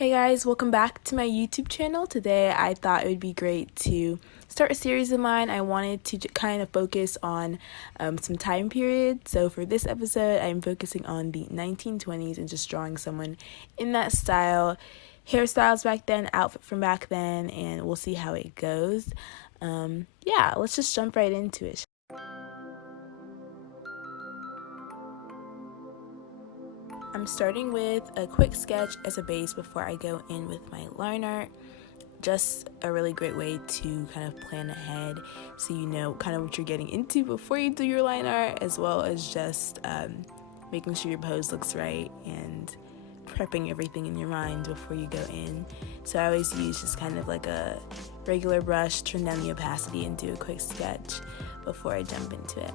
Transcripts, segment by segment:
Hey guys, welcome back to my YouTube channel. Today I thought it would be great to start a series of mine. I wanted to kind of focus on some time periods. So for this episode, I'm focusing on the 1920s and just drawing someone in that style, hairstyles back then, outfit from back then, and we'll see how it goes. Yeah, let's just jump right into it. I'm starting with a quick sketch as a base before I go in with my line art. Just a really great way to kind of plan ahead so you know kind of what you're getting into before you do your line art, as well as just making sure your pose looks right and prepping everything in your mind before you go in. So I always use just kind of like a regular brush, turn down the opacity, and do a quick sketch before I jump into it.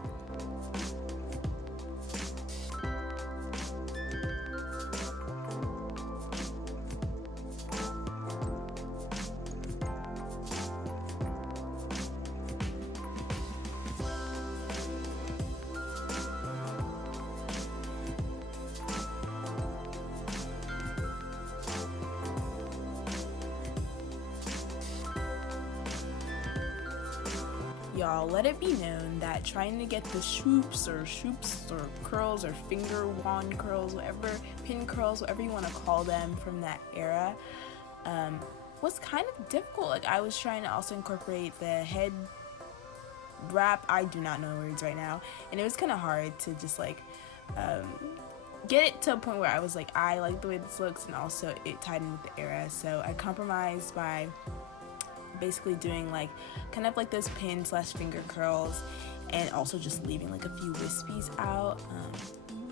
Y'all, let it be known that trying to get the swoops or curls or finger wand curls, whatever, pin curls, whatever you want to call them from that era, was kind of difficult. Like, I was trying to also incorporate the head wrap. I do not know words right now, and it was kind of hard to just like get it to a point where I was like, I like the way this looks, and also it tied in with the era. So I compromised by basically doing like kind of like those pin / finger curls, and also just leaving like a few wispies out,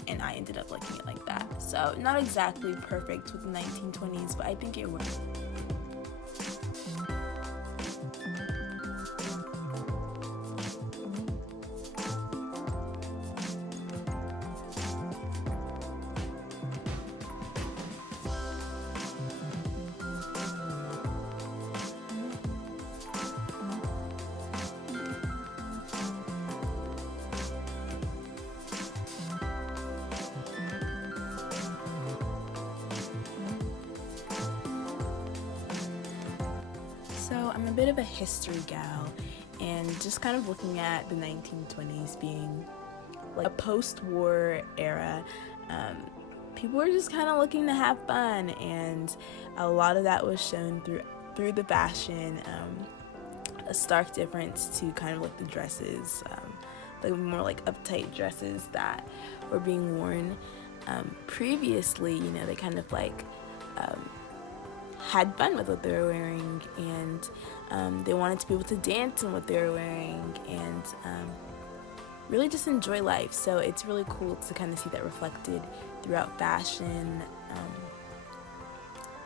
and I ended up liking it like that. So not exactly perfect with the 1920s, but I think it worked. So I'm a bit of a history gal, and just kind of looking at the 1920s being like a post-war era, people were just kind of looking to have fun, and a lot of that was shown through the fashion. A stark difference to kind of like the dresses, the more like uptight dresses that were being worn previously. You know, they kind of like had fun with what they were wearing, and they wanted to be able to dance in what they were wearing, and really just enjoy life. So it's really cool to kind of see that reflected throughout fashion,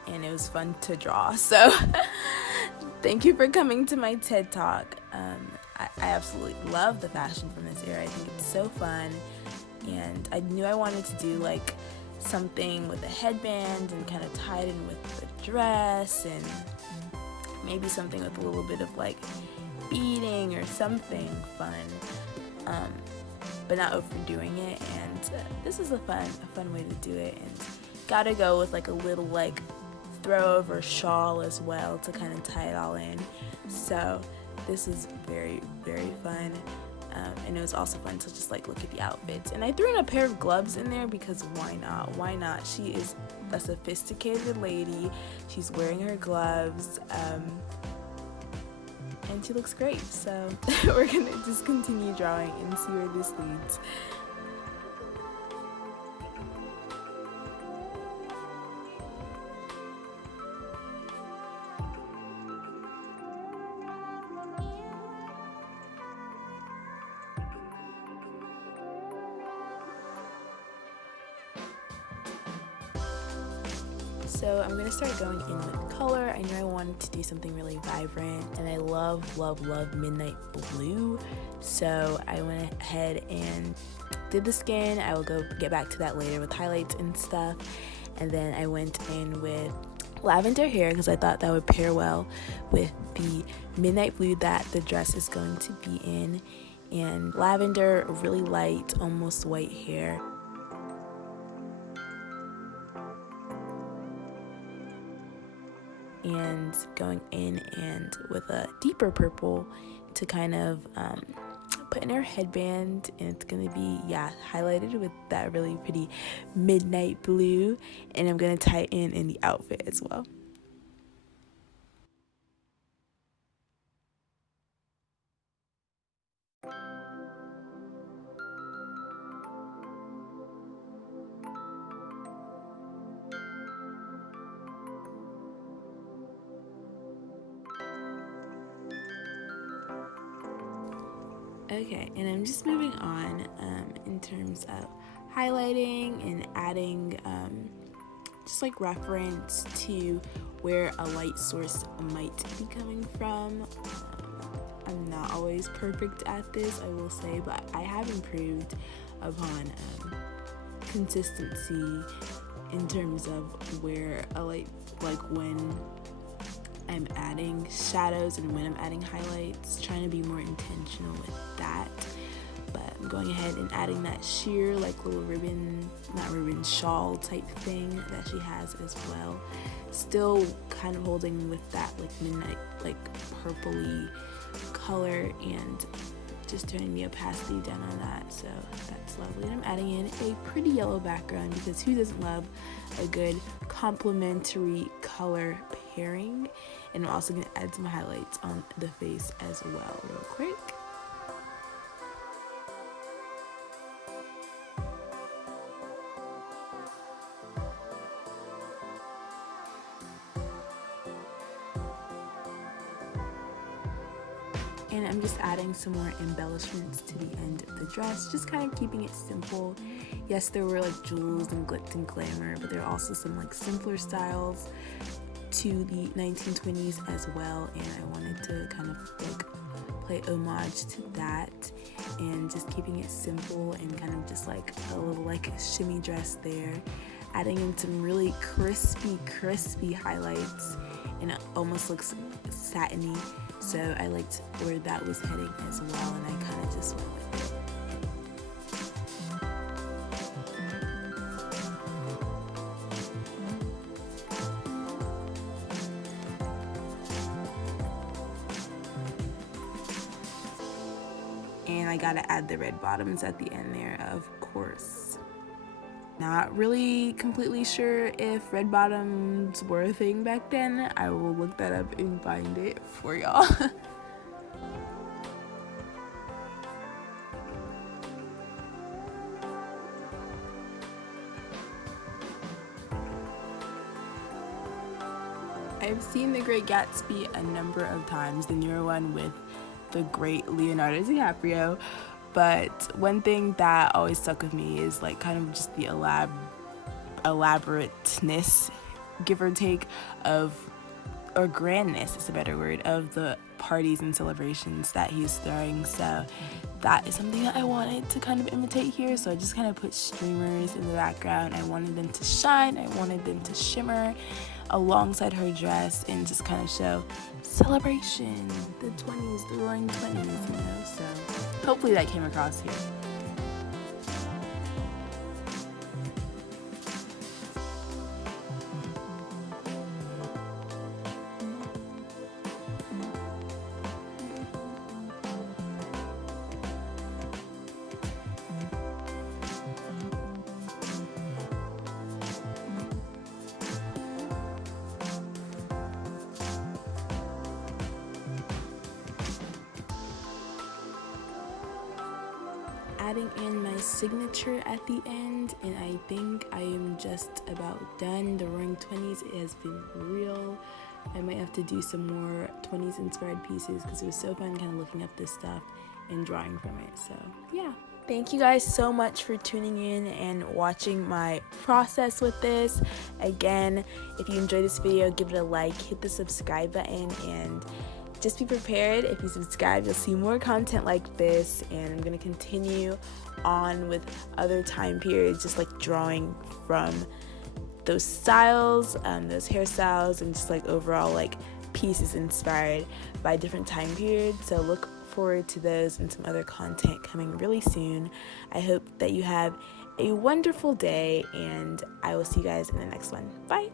and it was fun to draw. So thank you for coming to my TED Talk. I absolutely love the fashion from this era. I think it's so fun, and I knew I wanted to do like something with a headband and kind of tied in with the dress, and maybe something with a little bit of like beading or something fun, but not overdoing it. And this is a fun way to do it, and gotta go with like a little like throw over shawl as well to kind of tie it all in. So this is very, very fun. And it was also fun to just like look at the outfits, and I threw in a pair of gloves in there because why not? She is a sophisticated lady, she's wearing her gloves, and she looks great. So we're gonna just continue drawing and see where this leads. So I'm going to start going in with color. I knew I wanted to do something really vibrant, and I love midnight blue. So I went ahead and did the skin. I will get back to that later with highlights and stuff. And then I went in with lavender hair because I thought that would pair well with the midnight blue that the dress is going to be in. And lavender, really light, almost white hair. and going in and with a deeper purple to kind of put in her headband, and it's gonna be highlighted with that really pretty midnight blue, and I'm gonna tie it in the outfit as well. Okay, and I'm just moving on in terms of highlighting and adding just like reference to where a light source might be coming from. I'm not always perfect at this, I will say, but I have improved upon consistency in terms of where a light, like when I'm adding shadows and when I'm adding highlights, trying to be more intentional with that. But I'm going ahead and adding that sheer like little ribbon, not ribbon, shawl type thing that she has as well. Still kind of holding with that like midnight, like purpley color, and just turning the opacity down on that, so that's lovely. And I'm adding in a pretty yellow background because who doesn't love a good complementary color pairing. And I'm also going to add some highlights on the face as well real quick. And I'm just adding some more embellishments to the end of the dress, just kind of keeping it simple. Yes, there were like jewels and glitz and glamour, but there are also some like simpler styles to the 1920s as well, and I wanted to kind of like play homage to that, and just keeping it simple and kind of just like a little like shimmy dress there, adding in some really crispy highlights, and it almost looks satiny. So I liked where that was heading as well, and I kind of just went with it. And I gotta add the red bottoms at the end there, of course. Not really completely sure if red bottoms were a thing back then. I will look that up and find it for y'all. I've seen The Great Gatsby a number of times, the newer one with the great Leonardo DiCaprio, but one thing that always stuck with me is like kind of just the elaborateness, give or take, of, or grandness is a better word, of the parties and celebrations that he's throwing. So that is something that I wanted to kind of imitate here, so I just kind of put streamers in the background. I wanted them to shine, I wanted them to shimmer alongside her dress and just kind of show celebration, the 20s, the roaring 20s, you know, so hopefully that came across here. Adding in my signature at the end, and I think I am just about done. The roaring 20s, it has been real. I might have to do some more 20s inspired pieces because it was so fun kind of looking up this stuff and drawing from it. So yeah, thank you guys so much for tuning in and watching my process with this. Again, if you enjoyed this video, give it a like, hit the subscribe button, and just be prepared. If you subscribe, you'll see more content like this, and I'm going to continue on with other time periods, just like drawing from those styles, those hairstyles, and just like overall like pieces inspired by different time periods. So look forward to those and some other content coming really soon. I hope that you have a wonderful day, and I will see you guys in the next one. Bye.